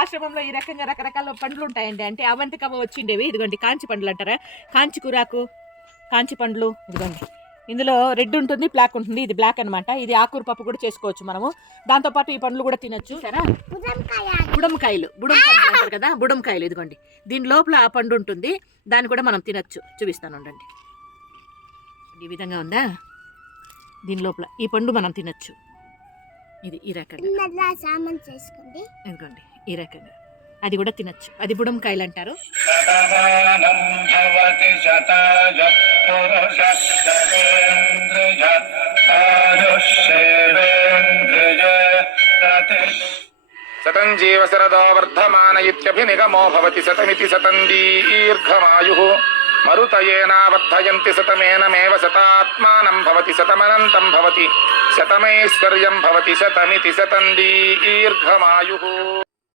ఆశ్రమంలో ఈ రకంగా రకరకాల పండ్లు ఉంటాయండి. అంటే అవంతికవ వచ్చిండేవి. ఇదిగోండి కాంచి పండ్లు అంటారా, కాంచి కూరాకు, కాంచి పండ్లు. ఇదిగోండి ఇందులో రెడ్ ఉంటుంది, బ్లాక్ ఉంటుంది. ఇది బ్లాక్ అనమాట. ఇది ఆకూర పప్పు కూడా చేసుకోవచ్చు మనము. దాంతోపాటు ఈ పండ్లు కూడా తినొచ్చు. సరే, బుడంకాయలు అంటారు కదా, బుడంకాయలు. ఇదిగోండి దీని లోపల ఆ పండు ఉంటుంది, దాన్ని కూడా మనం తినొచ్చు. చూపిస్తాను ఉండండి. ఈ విధంగా ఉందా, దీని లోపల ఈ పండు మనం తినొచ్చు. ఇది ఈ రకంగా ఇదిగోండి ఈ రకంగా అది కూడా తినొచ్చు. అది బుడంకాయలు అంటారు. శతం జీవ శరదో వర్ధమాన ఇత్యభినిగమో భవతి శతమితి శతం దీర్ఘమాయుః మరుతయేనావర్ధయంతి శతమేనమేవ శతాత్మానం భవతి శతమనంతం భవతి శతమైశ్వర్యం భవతి శతమితి శతం దీర్ఘమాయుః.